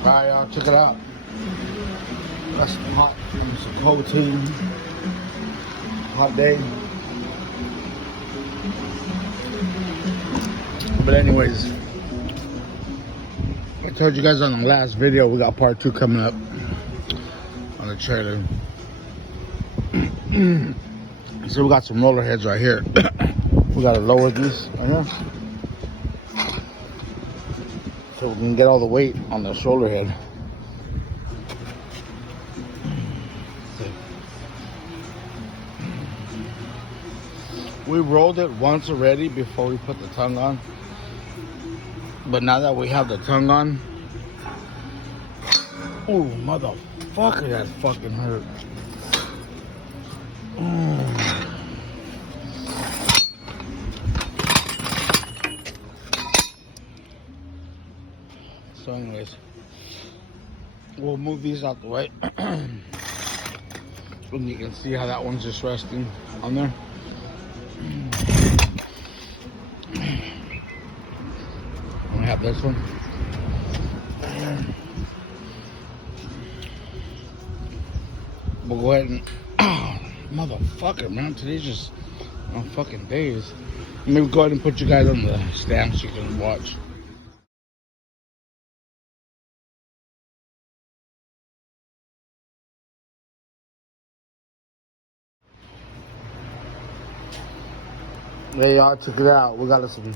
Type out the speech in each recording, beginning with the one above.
Alright, y'all, check it out. Got some hot, some cold tea. Hot day. But anyways, I told you guys on the last video we got part 2 coming up on the trailer. So we got some roller heads right here. We gotta lower these right here, so we can get all the weight on the shoulder head. We rolled it once already before we put the tongue on, but now that we have the tongue on, oh motherfucker, that fucking hurt. So anyways, we'll move these out the way. And you can see how that one's just resting on there. We have this one. We'll go ahead and motherfucker, man, today's just on fucking days. Maybe go ahead and put you guys on the stand so you can watch. Hey y'all, check it out. We got some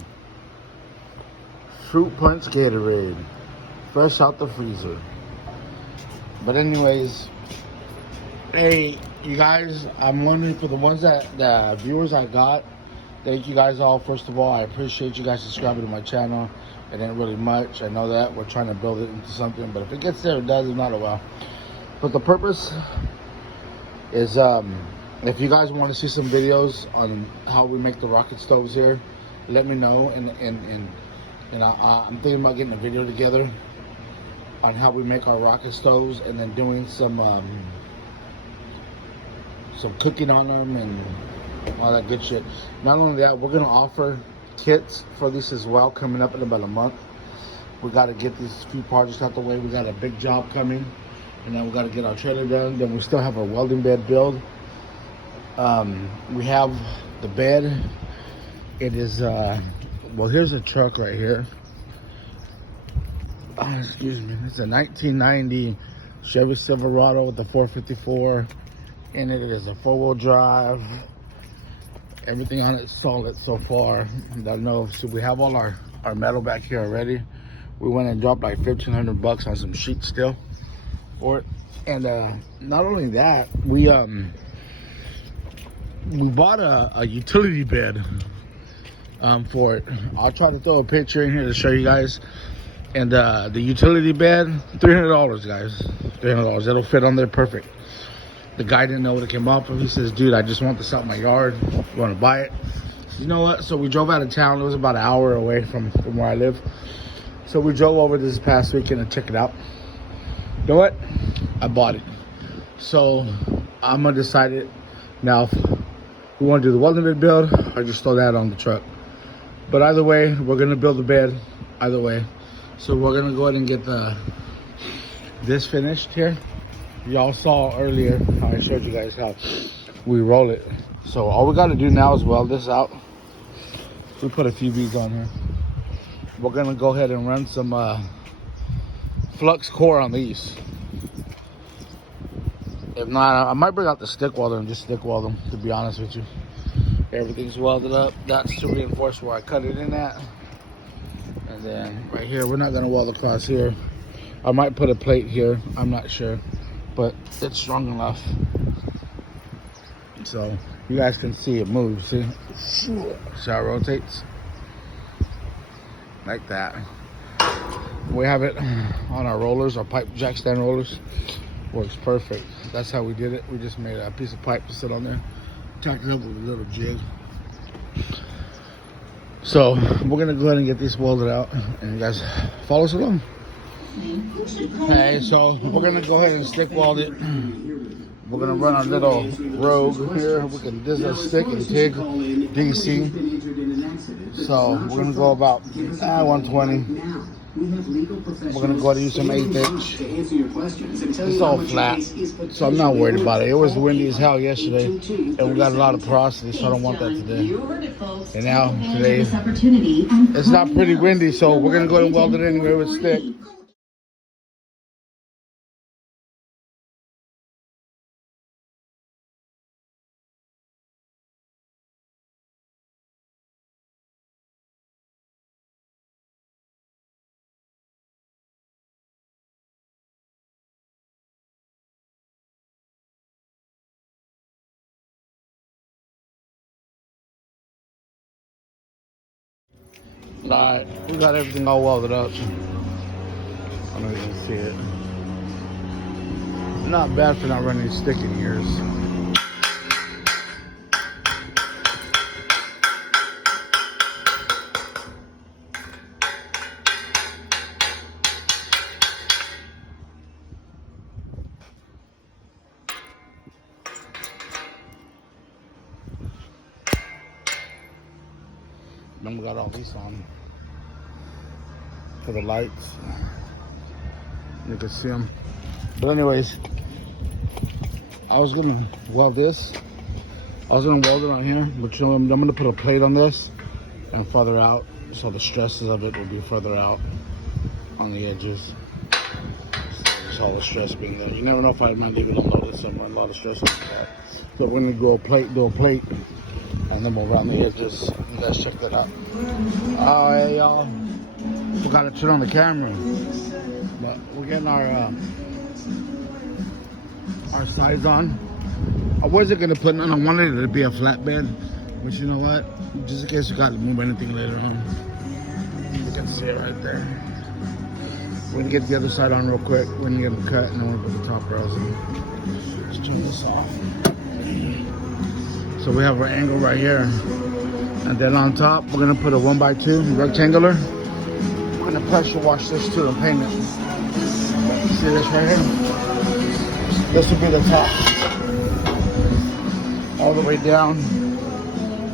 fruit punch Gatorade, fresh out the freezer. But anyways, hey you guys, I'm wondering for the ones that the viewers I got, thank you guys all. First of all, I appreciate you guys subscribing to my channel. It ain't really much, I know that. We're trying to build it into something, but if it gets there, it does. If not, a while. But the purpose is if you guys want to see some videos on how we make the rocket stoves here, let me know. And I'm thinking about getting a video together on how we make our rocket stoves, and then doing some cooking on them and all that good shit. Not only that, we're gonna offer kits for this as well coming up in about a month. We got to get these few projects out the way. We got a big job coming, and then we got to get our trailer done. Then we still have our welding bed build. We have the bed. It is well, here's a truck right here. Excuse me. It's a 1990 Chevy Silverado with the 454 in it. It is a 4-wheel drive. Everything on it is solid so far. I don't know. So we have all our metal back here already. We went and dropped like $1,500 on some sheet steel for it. And not only that, we bought a utility bed for it. I'll try to throw a picture in here to show you guys. And the utility bed, $300, guys. $300. It'll fit on there perfect. The guy didn't know what it came off of. He says, dude, I just want this out in my yard. You want to buy it? You know what? So we drove out of town. It was about an hour away from where I live. So we drove over this past weekend and checked it out. You know what? I bought it. So I'm going to decide it now if we want to do the welding bed build or just throw that on the truck. But either way, we're going to build the bed. Either way. So we're going to go ahead and get this finished here. Y'all saw earlier how I showed you guys how we roll it. So all we got to do now is weld this out. We put a few beads on here. We're going to go ahead and run some flux core on these. If not, I might bring out the stick welder and just stick weld them, to be honest with you. Everything's welded up. That's to reinforce where I cut it in at. And then right here, we're not going to weld across here. I might put a plate here. I'm not sure. But it's strong enough. So you guys can see it move. See? See how it rotates? Like that. We have it on our rollers, our pipe jack stand rollers. Works perfect. That's how we did it. We just made a piece of pipe to sit on there. Tacked it up with a little jig. So we're gonna go ahead and get these welded out, and you guys follow us along. Okay, so we're gonna go ahead and stick weld it. We're gonna run our little rogue here. We can this is a stick and TIG DC. So we're gonna go about 120. We're gonna go ahead and use some 1/8 inch. It's all flat, so I'm not worried about it. It was windy as hell yesterday, and we got a lot of porosity, so I don't want that today. And now today, it's not pretty windy, so we're gonna go ahead and weld it anyway with stick. Alright, we got everything all welded up. I don't even see it. Not bad for not running stick in years. Then we got all these on for the lights. You can see them. But anyways, I was gonna weld this. I was gonna weld it on here, but you know, I'm gonna put a plate on this and further out, so the stresses of it will be further out on the edges. So there's all the stress being there. You never know if I might leave it unloaded somewhere. A lot of stress on the car. So we're gonna do a plate, and then we'll round the edges. You guys check that out. Oh, hey y'all. Forgot to turn on the camera. But we're getting our sides on. I wasn't gonna put none. I wanted it to be a flatbed, but you know what? Just in case we got to move anything later on. You can see it right there. We're gonna get the other side on real quick. We're gonna get them cut, and then we'll put the top rails in. Let's turn this off. So we have our angle right here, and then on top we're gonna put a 1x2 rectangular. We're gonna pressure wash this too and paint it. See this right here? This will be the top, all the way down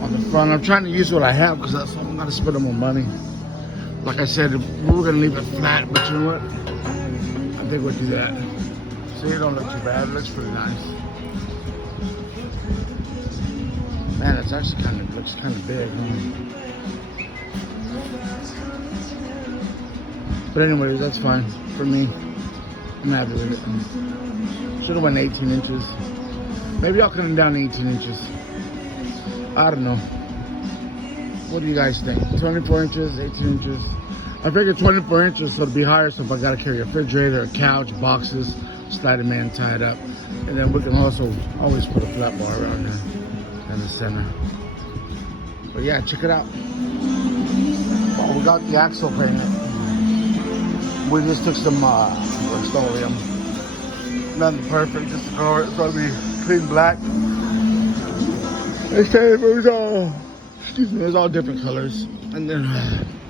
on the front. I'm trying to use what I have because that's I'm gonna spend more money. Like I said, we were gonna leave it flat, but you know what? I think we'll do that. See, it don't look too bad. It looks pretty nice. Man, it's actually looks kind of big, huh? But anyways, that's fine for me. I'm happy with it. Should have went 18 inches. Maybe I'll cut them down to 18 inches. I don't know. What do you guys think? 24 inches, 18 inches? I figured 24 inches, so it'll be higher. So if I gotta carry a refrigerator, a couch, boxes, slide them in, tie it up, and then we can also always put a flat bar around here in the center. But yeah, check it out. Oh, we got the axle painted. We just took some Rust-Oleum. Nothing perfect, just to color it. It's gonna be clean black. There's all different colors. And then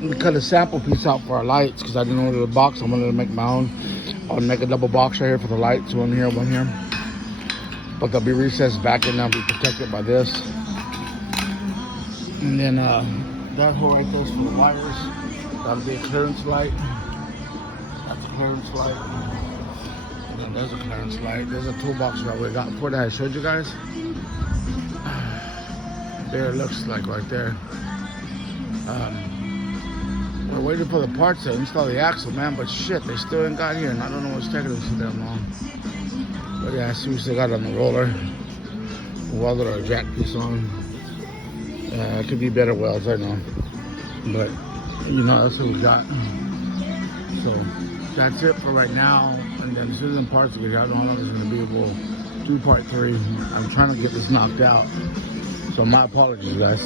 we cut a sample piece out for our lights because I didn't order the box. I wanted to make my own. I'll make a double box right here for the lights. One here, one here. But they'll be recessed back and they'll be protected by this. And then that hole right there is for the wires. That'll be a clearance light. That's a clearance light. And then there's a clearance light. There's a toolbox right we got before that I showed you guys. There it looks like right there. We're waiting for the parts to install the axle, man, but shit, they still ain't got here, and I don't know what's taking them so damn long. But yeah, I see we still got it on the roller. We welded our jack piece on. It could be better welds, I know. But, you know, that's what we got. So, that's it for right now. And then as soon as the parts we got, all of it's going to be, we'll do part 3. I'm trying to get this knocked out. So my apologies, guys.